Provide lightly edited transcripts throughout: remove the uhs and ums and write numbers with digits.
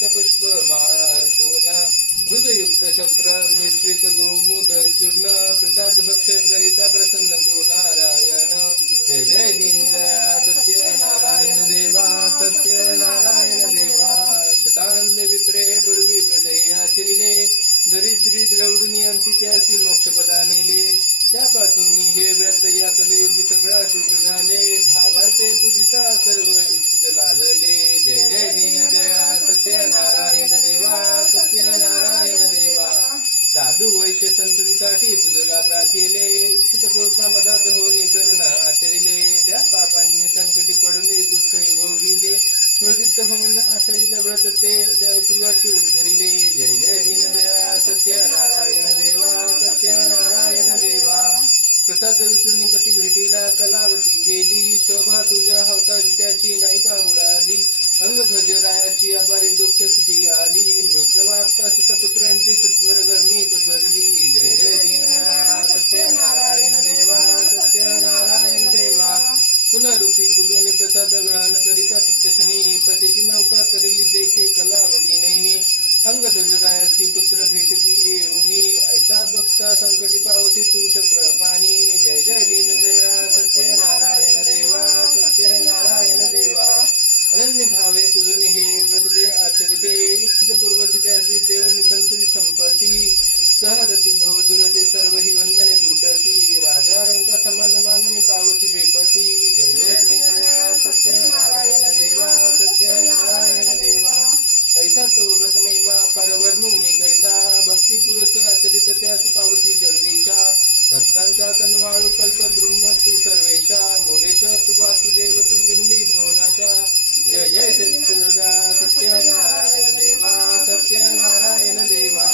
सुगंधित पुष्प माळा अर्पून मृदयुक्त शक्र मिश्रित गोमुद चूर्ण प्रसाद भक्षण करिता प्रसन्न तू नारायण। जय जय दीनदया सत्यनारायण देवा सत्यनारायण देवा। शतानंद विप्रे पूर्वी व्रते आचरिले दरिद्री द्रवडुनी अंती त्यासी मोक्षपदा नेले। त्यापासून हे व्रत या कलियुगी सगळा सुख झाले भावार्थे पूजिता सर्व इष्ट लाभले। जय जय दीनदया सत्यनारायण देवा सत्यनारायण देवा। साधू वैश्य संततीसाठी तुझला प्राकेले इच्छित पुरुषा मदत हो निगरण आचरिले। त्या पापांनी संकटी पडले दुःखही भोगिले स्मृतीत होऊन आचरित व्रत ते तुझ्याशी उद्धरिले। जय जय दीनदया सत्यनारायण देवा सत्यनारायण देवा। प्रसाद विष्णूंनी पती भेटीला कलावती गेली शोभा तुझ्या हवताची त्याची नायिका बुडाली। अंगध्वज रायाची अपारी दुःख स्थिती आली मृत वार्ता सुतपुत्रांची सत्वर करणी पसरली। जय जय दीनदया सत्यनारायण देवा सत्यनारायण देवा। पुनरुपी तुझोनी प्रसाद ग्रहण करिता चित्तशनी पतीची नौका करली देखे कलावती नैनी। अंगध्वजरायाची पुत्र भेटती येऊनी ऐसा भक्ता संकटी पावती तू चक्र पाणी। जय जय दीनदया सत्यनारायण देवा सत्यनारायण देवा। अनन्य भावे पूजून हे व्रत जे आचरिते इच्छित पूर्वती त्याची देऊन संतती संपत्ती सहरती भवदुरते सर्व ही वंदने तुटती। राजा रंका समान मानवी पावती भेपती। जय जय दीनदया सत्यनारायण देवा सत्यनारायण देवा। ऐसा तो व्रत महिमा परवर्णू मी कैसा भक्ती पुरुष आचरित त्यास पावती जगदीशा। भक्तांचा तनवाळू कल्पद्रुम तू सर्वेशा मोरेश्वर तू वासुदेव तू बिंबी भुवनाशा। जय जय सत्यनारायण देवा सत्यनारायण देवा।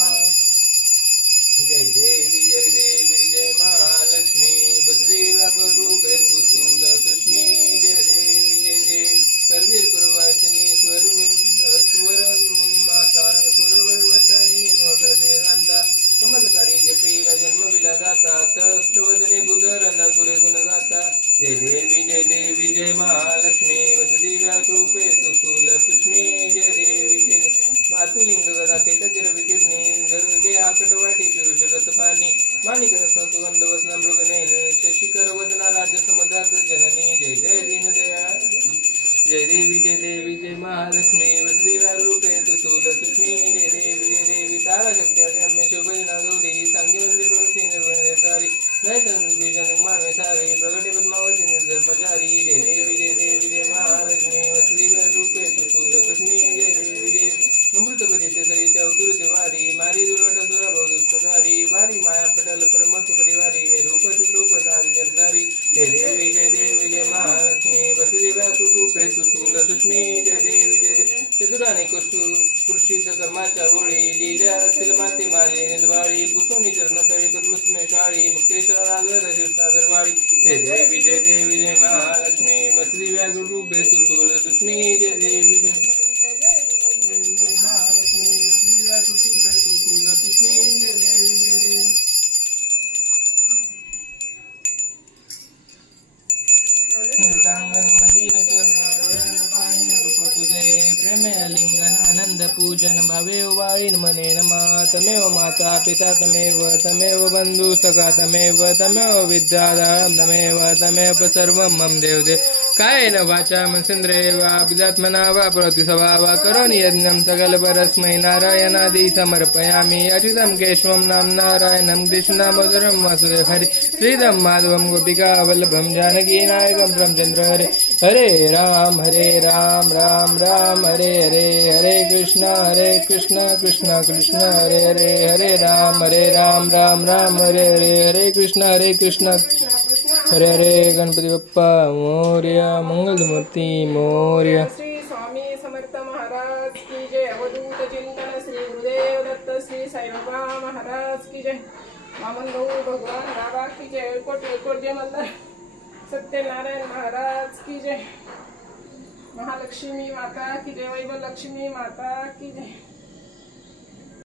जय देवी जय महालक्ष्मी बद्रीला रूपे सुतूल सुष्मी। जय देवी जय करवीर पूर्वासिनी स्वर मुनि माता पुरवर्वतायिनी मोगर वेदांता कमलकारी जपीला जन्मविला दाता सहस्रवदने बुधरन पुरे गुण गाता। जय देवी जय महालक्ष्मी वसुदेव्या कृपे सुतूल सुष्मी। जय देवी जय मातुलिंग गदा केतकिर विकीर्णी गे हाकटवाटी पियुष रसपानी माणिक रत्न सुगंध वसन मृगनयनी शशिकर वदना राजसमदात जननी। जय जय दीनदया जय देवी जय महालक्ष्मी वसुदेव्या रूपे सुतूल सुष्मी। जय देवी तारा शक्ती अगम्य शोभजना गौरी सांगे वंदे प्रगती निर्धारी नयतन बीजन मानवे सारी प्रगटे पद्मावती निर्धर्मचारी। जय देवी जय महालक्ष्मी वसुदेव्या रूपे सुतूल सुष्मी। जय देवी अमृतपती सरिते अवधूत वारी मारी दुर्वट सुरा बहुदुष्टधारी वारी माया पटल परमत परिवारी हे रूप चित्रूप सारी निर्धारी। जय देवी जय महालक्ष्मी वसुदेव्या रूपे सुतूल सुष्मी। जय देवी चतुराने कृषित कर्माच्या ओळी लिहिल्या असतील माते माझे निधवाळी पुसोनी चरण तळी पद्मस्ने शाळी मुक्तेश्वर आगर शिरसागर वाळी। जय देवी जय महालक्ष्मी वसुदेव्या रूपे सुतूल सुष्मी। जय देवी जय महालक्ष्मी वसुदेव्या रूपे सुतूल सुष्मी। जय देवी मंदिर रूप तुझे प्रेमे लिंगन आनंद पूजन भावे वाळीन मने नमा। तमेव माता पिता तमेव बंधु सखा तमेव विद्याधारं तमेव सर्वं मम देवदेव। कायेन वाचा मनसेन्द्रियर्वा बुद्ध्यात्मना वा प्रवृत्ति स्वभावा करोमि यज्ञं सकल परस्मै नारायणादि समर्पयामि। अच्युतं केशवं नाम नारायणं कृष्णं मधुरं वासुदेव हरि श्रीधं माधवं गोपिका वल्लभं जानकी नायकं रामचंद्र हरे। हरे राम राम राम हरे हरे हरे कृष्ण कृष्ण कृष्ण हरे हरे हरे राम राम राम हरे हरे हरे कृष्ण हरे हरे। गणपति बप्पा मोरया मंगलमूर्ति मोरया। श्री स्वामी समर्थ महाराज की जय। अवधूत चिंतन श्री गुरुदेव दत्त श्री साई बाबा महाराज की जय। वामन भाऊ भगवान बाबा की जय। कोट जय मल्हार सत्यनारायण महाराज की जय। महालक्ष्मी माता की जय। वैभव लक्ष्मी माता की जय।